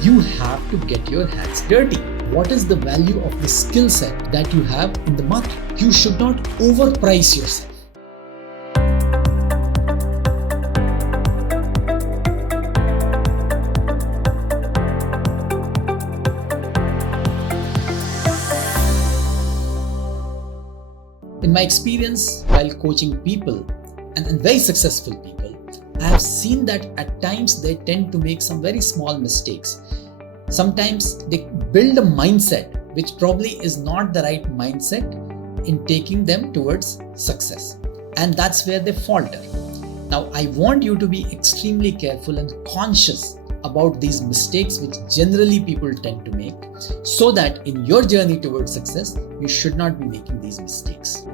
You have to get your hands dirty. What is the value of the skill set that you have in the market? You should not overprice yourself. In my experience while coaching people and very successful people, I have seen that at times they tend to make some very small mistakes. Sometimes they build a mindset which probably is not the right mindset in taking them towards success. And that's where they falter. Now, I want you to be extremely careful and conscious about these mistakes which generally people tend to make, so that in your journey towards success, you should not be making these mistakes.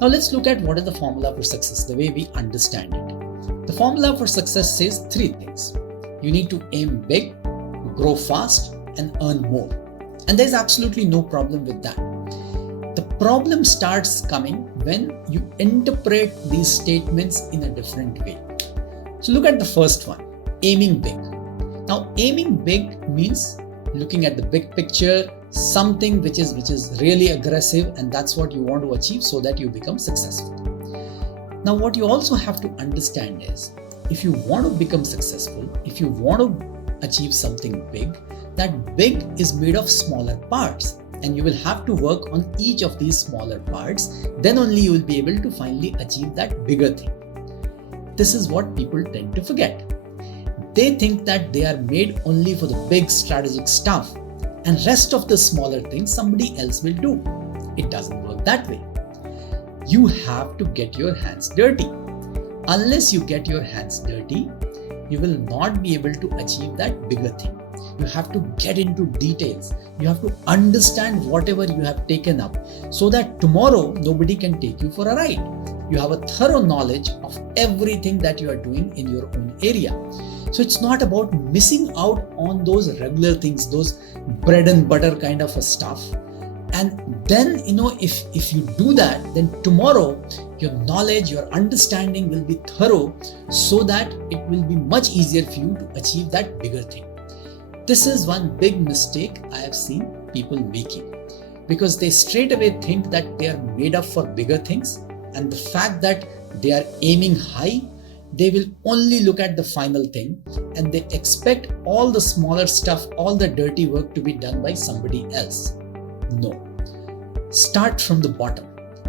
Now let's look at what is the formula for success, the way we understand it. The formula for success says three things. You need to aim big, grow fast, and earn more. And there's absolutely no problem with that. The problem starts coming when you interpret these statements in a different way. So look at the first one, aiming big. Now, aiming big means looking at the big picture, something which is really aggressive, and that's what you want to achieve so that you become successful. Now, what you also have to understand is, if you want to become successful, if you want to achieve something big, that big is made of smaller parts. And you will have to work on each of these smaller parts, then only you will be able to finally achieve that bigger thing. This is what people tend to forget. They think that they are made only for the big strategic stuff, and rest of the smaller things somebody else will do. It doesn't work that way. You have to get your hands dirty. Unless you get your hands dirty, you will not be able to achieve that bigger thing. You have to get into details. You have to understand whatever you have taken up, so that tomorrow nobody can take you for a ride. You have a thorough knowledge of everything that you are doing in your own area. So it's not about missing out on those regular things, those bread and butter kind of a stuff. And then, if you do that, then tomorrow your knowledge, your understanding will be thorough, so that it will be much easier for you to achieve that bigger thing. This is one big mistake I have seen people making, because they straight away think that they are made up for bigger things, and the fact that they are aiming high, they will only look at the final thing, and they expect all the smaller stuff, all the dirty work to be done by somebody else. No. Start from the bottom.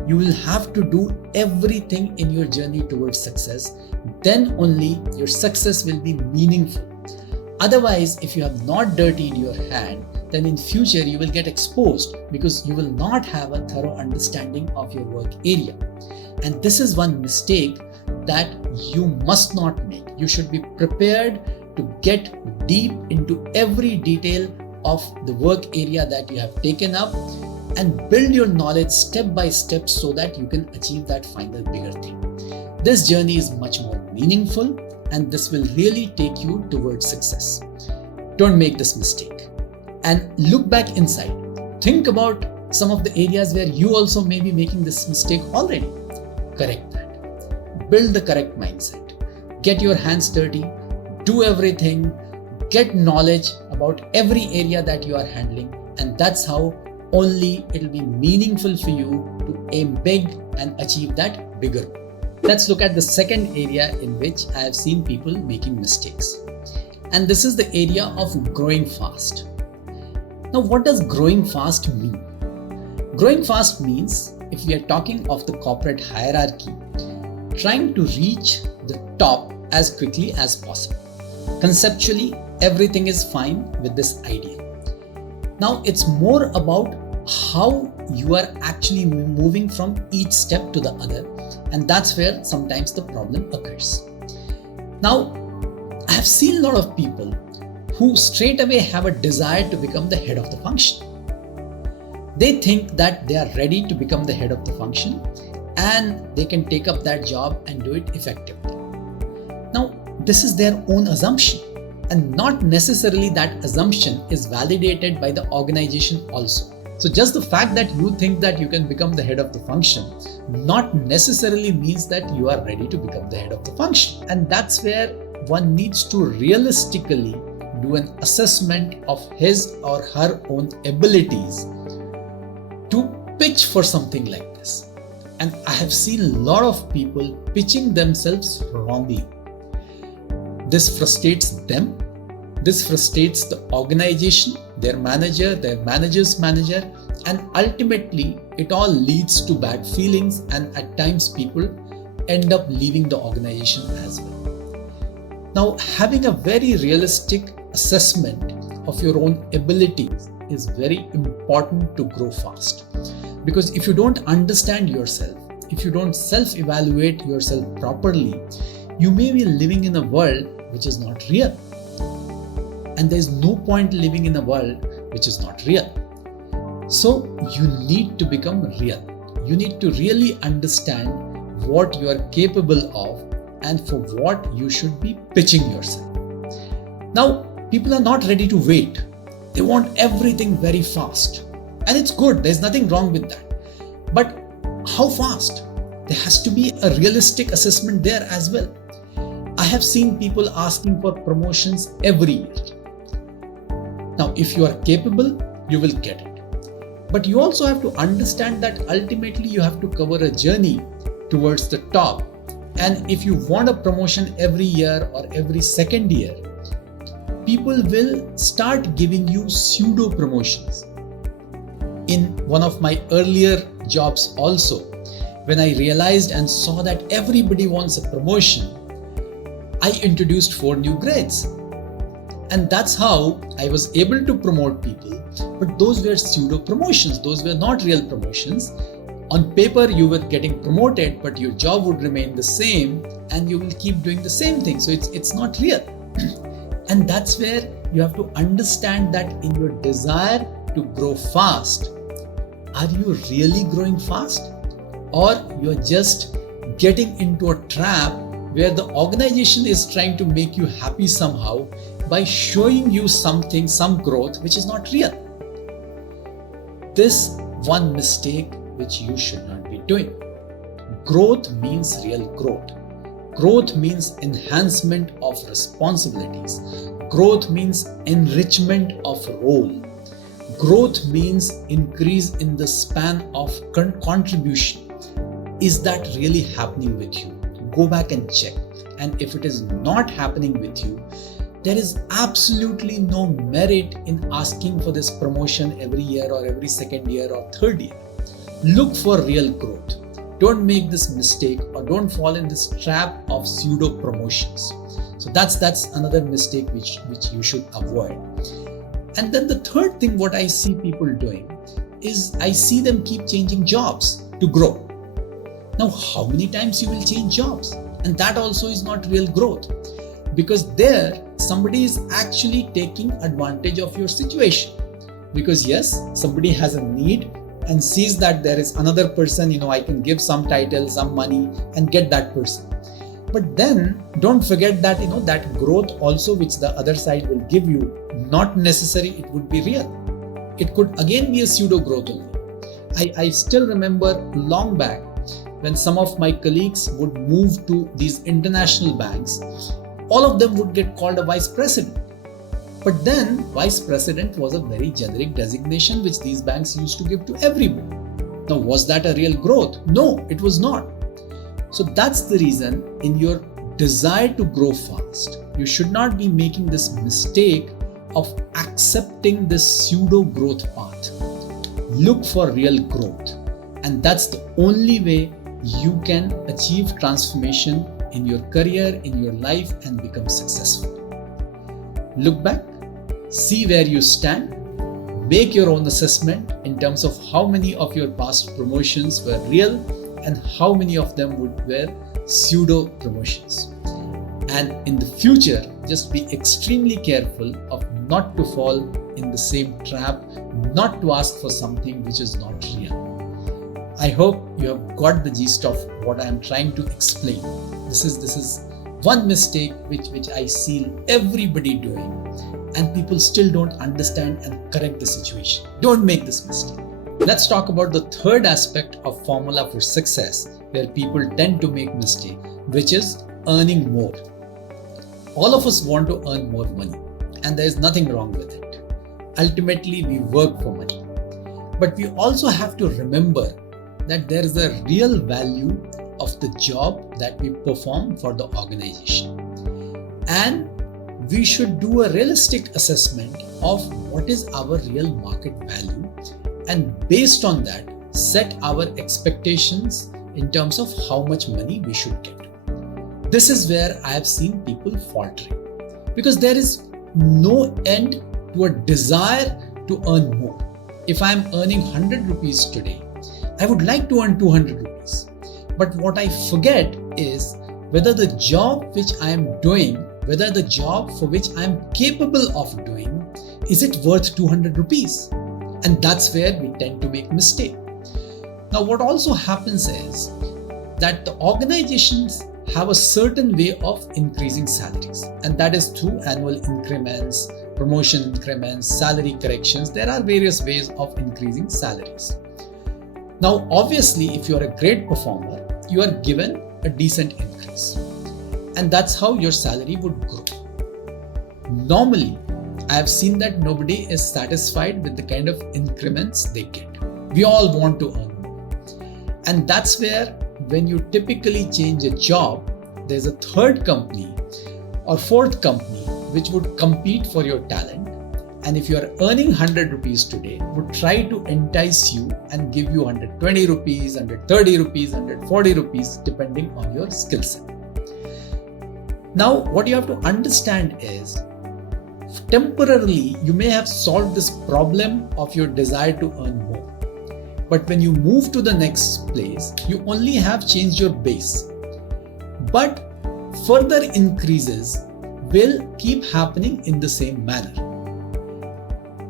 You will have to do everything in your journey towards success. Then only your success will be meaningful. Otherwise, if you have not dirtied your hand, then in future you will get exposed, because you will not have a thorough understanding of your work area. And this is one mistake that you must not make. You should be prepared to get deep into every detail of the work area that you have taken up, and build your knowledge step by step, so that you can achieve that final bigger thing. This journey is much more meaningful, and this will really take you towards success. Don't make this mistake. And look back inside. Think about some of the areas where you also may be making this mistake already. Correct that. Build the correct mindset. Get your hands dirty. Do everything. Get knowledge about every area that you are handling. And that's how only it will be meaningful for you to aim big and achieve that bigger. Let's look at the second area in which I have seen people making mistakes. And this is the area of growing fast. Now, what does growing fast mean? Growing fast means, if we are talking of the corporate hierarchy, trying to reach the top as quickly as possible. Conceptually, everything is fine with this idea. Now, it's more about how you are actually moving from each step to the other, and that's where sometimes the problem occurs. Now, I have seen a lot of people who straight away have a desire to become the head of the function. They think that they are ready to become the head of the function, and they can take up that job and do it effectively. Now, this is their own assumption, and not necessarily that assumption is validated by the organization also. So just the fact that you think that you can become the head of the function not necessarily means that you are ready to become the head of the function. And that's where one needs to realistically do an assessment of his or her own abilities to pitch for something like this. And I have seen a lot of people pitching themselves wrongly. This frustrates them. This frustrates the organization, their manager, their manager's manager, and ultimately it all leads to bad feelings, and at times people end up leaving the organization as well. Now, having a very realistic assessment of your own abilities is very important to grow fast. Because if you don't understand yourself, if you don't self-evaluate yourself properly, you may be living in a world which is not real. And there's no point living in a world which is not real. So you need to become real. You need to really understand what you are capable of and for what you should be pitching yourself. Now, people are not ready to wait. They want everything very fast. And it's good, there's nothing wrong with that. But how fast? There has to be a realistic assessment there as well. I have seen people asking for promotions every year. Now, if you are capable, you will get it. But you also have to understand that ultimately you have to cover a journey towards the top. And if you want a promotion every year or every second year, people will start giving you pseudo promotions. In one of my earlier jobs also, when I realized and saw that everybody wants a promotion, I introduced 4 new grades. And that's how I was able to promote people. But those were pseudo promotions. Those were not real promotions. On paper, you were getting promoted, but your job would remain the same and you will keep doing the same thing. So it's not real. And that's where you have to understand that in your desire to grow fast, are you really growing fast? Or you're just getting into a trap where the organization is trying to make you happy somehow by showing you something, some growth, which is not real. This one mistake which you should not be doing. Growth means real growth. Growth means enhancement of responsibilities. Growth means enrichment of role. Growth means increase in the span of contribution. Is that really happening with you? Go back and check. And if it is not happening with you, there is absolutely no merit in asking for this promotion every year or every second year or third year. Look for real growth. Don't make this mistake or don't fall in this trap of pseudo promotions. So that's another mistake which you should avoid. And then the third thing what I see people doing is I see them keep changing jobs to grow. Now, how many times you will change jobs? And that also is not real growth, because there somebody is actually taking advantage of your situation. Because yes, somebody has a need and sees that there is another person, I can give some title, some money and get that person. But then don't forget that, that growth also which the other side will give you, not necessary it would be real. It could again be a pseudo growth only. I still remember long back when some of my colleagues would move to these international banks, all of them would get called a vice president. But then vice president was a very generic designation which these banks used to give to everyone. Now, was that a real growth? No, it was not. So that's the reason in your desire to grow fast, you should not be making this mistake of accepting this pseudo growth path. Look for real growth. And that's the only way you can achieve transformation in your career, in your life, and become successful. Look back, see where you stand, make your own assessment in terms of how many of your past promotions were real and how many of them were pseudo promotions. And in the future, just be extremely careful of not to fall in the same trap, not to ask for something which is not real. I hope you have got the gist of what I am trying to explain. This is one mistake which I see everybody doing, and people still don't understand and correct the situation. Don't make this mistake. Let's talk about the third aspect of formula for success where people tend to make mistake, which is earning more. All of us want to earn more money, and there is nothing wrong with it. Ultimately, we work for money. But we also have to remember that there is a real value of the job that we perform for the organization. And we should do a realistic assessment of what is our real market value, and based on that, set our expectations in terms of how much money we should get. This is where I have seen people faltering, because there is no end to a desire to earn more. If I am earning 100 rupees today, I would like to earn 200 rupees. But what I forget is whether the job which I am doing, whether the job for which I am capable of doing, is it worth 200 rupees? And that's where we tend to make mistake. Now, what also happens is that the organizations have a certain way of increasing salaries, and that is through annual increments, promotion increments, salary corrections. There are various ways of increasing salaries. Now, obviously, if you are a great performer, you are given a decent increase, and that's how your salary would grow. Normally, I have seen that nobody is satisfied with the kind of increments they get. We all want to earn more. And that's where when you typically change a job, there's a third company or fourth company which would compete for your talent. And if you are earning 100 rupees today, would try to entice you and give you 120 rupees, 130 rupees, 140 rupees, depending on your skill set. Now, what you have to understand is, temporarily, you may have solved this problem of your desire to earn more. But when you move to the next place, you only have changed your base. But further increases will keep happening in the same manner.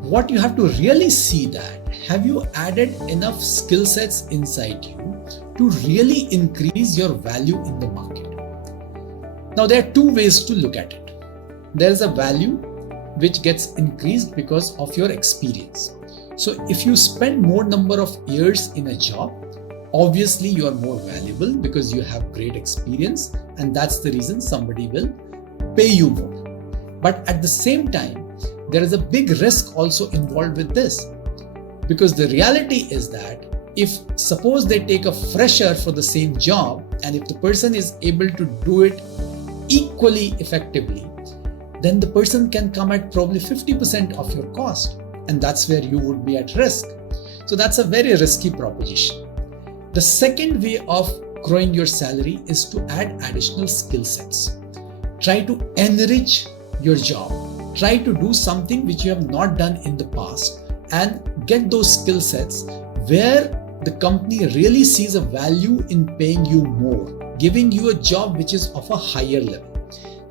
What you have to really see that, have you added enough skill sets inside you to really increase your value in the market? Now, there are two ways to look at it. There is a value which gets increased because of your experience. So if you spend more number of years in a job, obviously you are more valuable because you have great experience, and that's the reason somebody will pay you more. But at the same time, there is a big risk also involved with this, because the reality is that if suppose they take a fresher for the same job, and if the person is able to do it equally effectively, then the person can come at probably 50% of your cost, and that's where you would be at risk. So that's a very risky proposition. The second way of growing your salary is to add additional skill sets. Try to enrich your job. Try to do something which you have not done in the past and get those skill sets where the company really sees a value in paying you more, giving you a job which is of a higher level.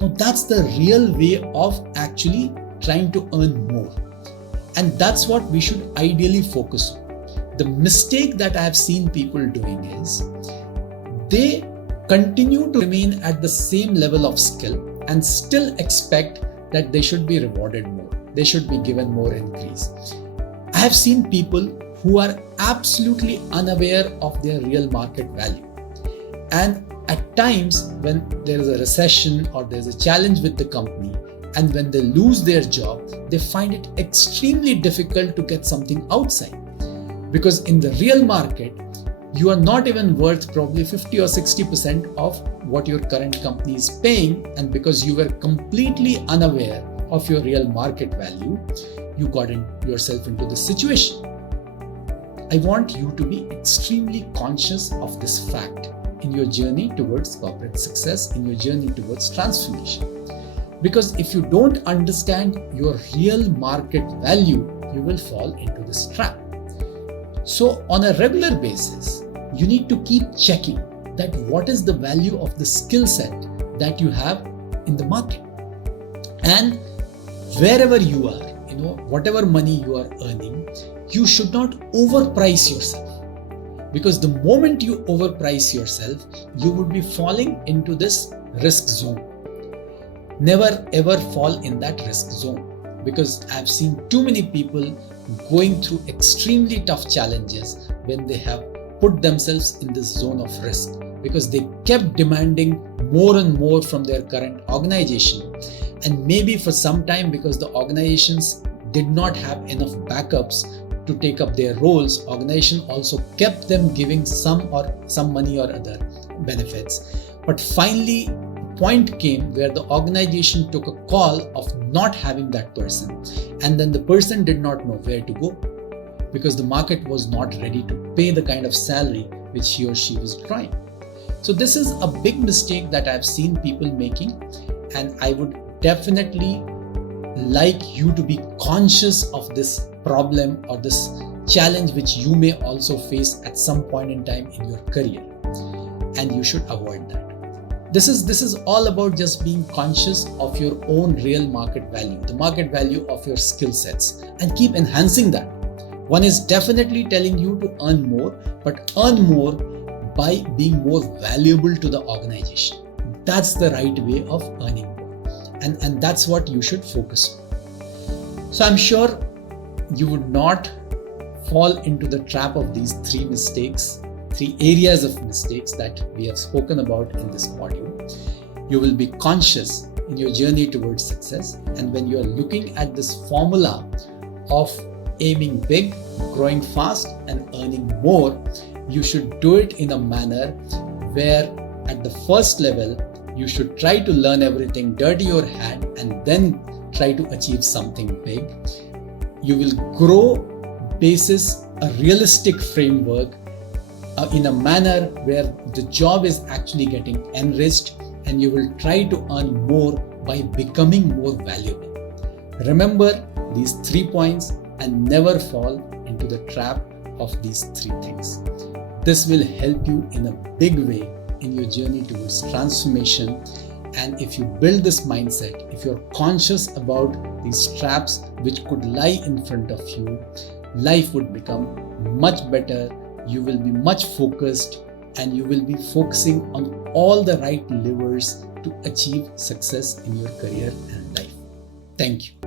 Now, that's the real way of actually trying to earn more. And that's what we should ideally focus on. The mistake that I have seen people doing is they continue to remain at the same level of skill and still expect that they should be rewarded more. They should be given more increase. I have seen people who are absolutely unaware of their real market value. And at times when there is a recession or there is a challenge with the company, and when they lose their job, they find it extremely difficult to get something outside. Because in the real market, you are not even worth probably 50 or 60% of what your current company is paying. And because you were completely unaware of your real market value, you got yourself into this situation. I want you to be extremely conscious of this fact in your journey towards corporate success, in your journey towards transformation. Because if you don't understand your real market value, you will fall into this trap. So on a regular basis, you need to keep checking that what is the value of the skill set that you have in the market. And wherever you are, whatever money you are earning, you should not overprice yourself. Because the moment you overprice yourself, you would be falling into this risk zone. Never ever fall in that risk zone, because I've seen too many people going through extremely tough challenges when they have put themselves in this zone of risk, because they kept demanding more and more from their current organization. And maybe for some time, because the organizations did not have enough backups to take up their roles, organization also kept them giving some money or other benefits. But finally, a point came where the organization took a call of not having that person, and then the person did not know where to go, because the market was not ready to pay the kind of salary which he or she was trying. So this is a big mistake that I've seen people making, and I would definitely like you to be conscious of this problem or this challenge which you may also face at some point in time in your career, and you should avoid that. This is all about just being conscious of your own real market value, the market value of your skill sets, and keep enhancing that. One is definitely telling you to earn more, but earn more by being more valuable to the organization. That's the right way of earning more. And that's what you should focus on. So I'm sure you would not fall into the trap of these three areas of mistakes that we have spoken about in this module. You will be conscious in your journey towards success. And when you are looking at this formula of aiming big, growing fast, and earning more, you should do it in a manner where at the first level, you should try to learn everything, dirty your hand, and then try to achieve something big. You will grow basis a realistic framework in a manner where the job is actually getting enriched, and you will try to earn more by becoming more valuable. Remember these 3 points and never fall into the trap of these 3 things. This will help you in a big way in your journey towards transformation. And if you build this mindset, if you're conscious about these traps which could lie in front of you, life would become much better. You will be much focused, and you will be focusing on all the right levers to achieve success in your career and life. Thank you.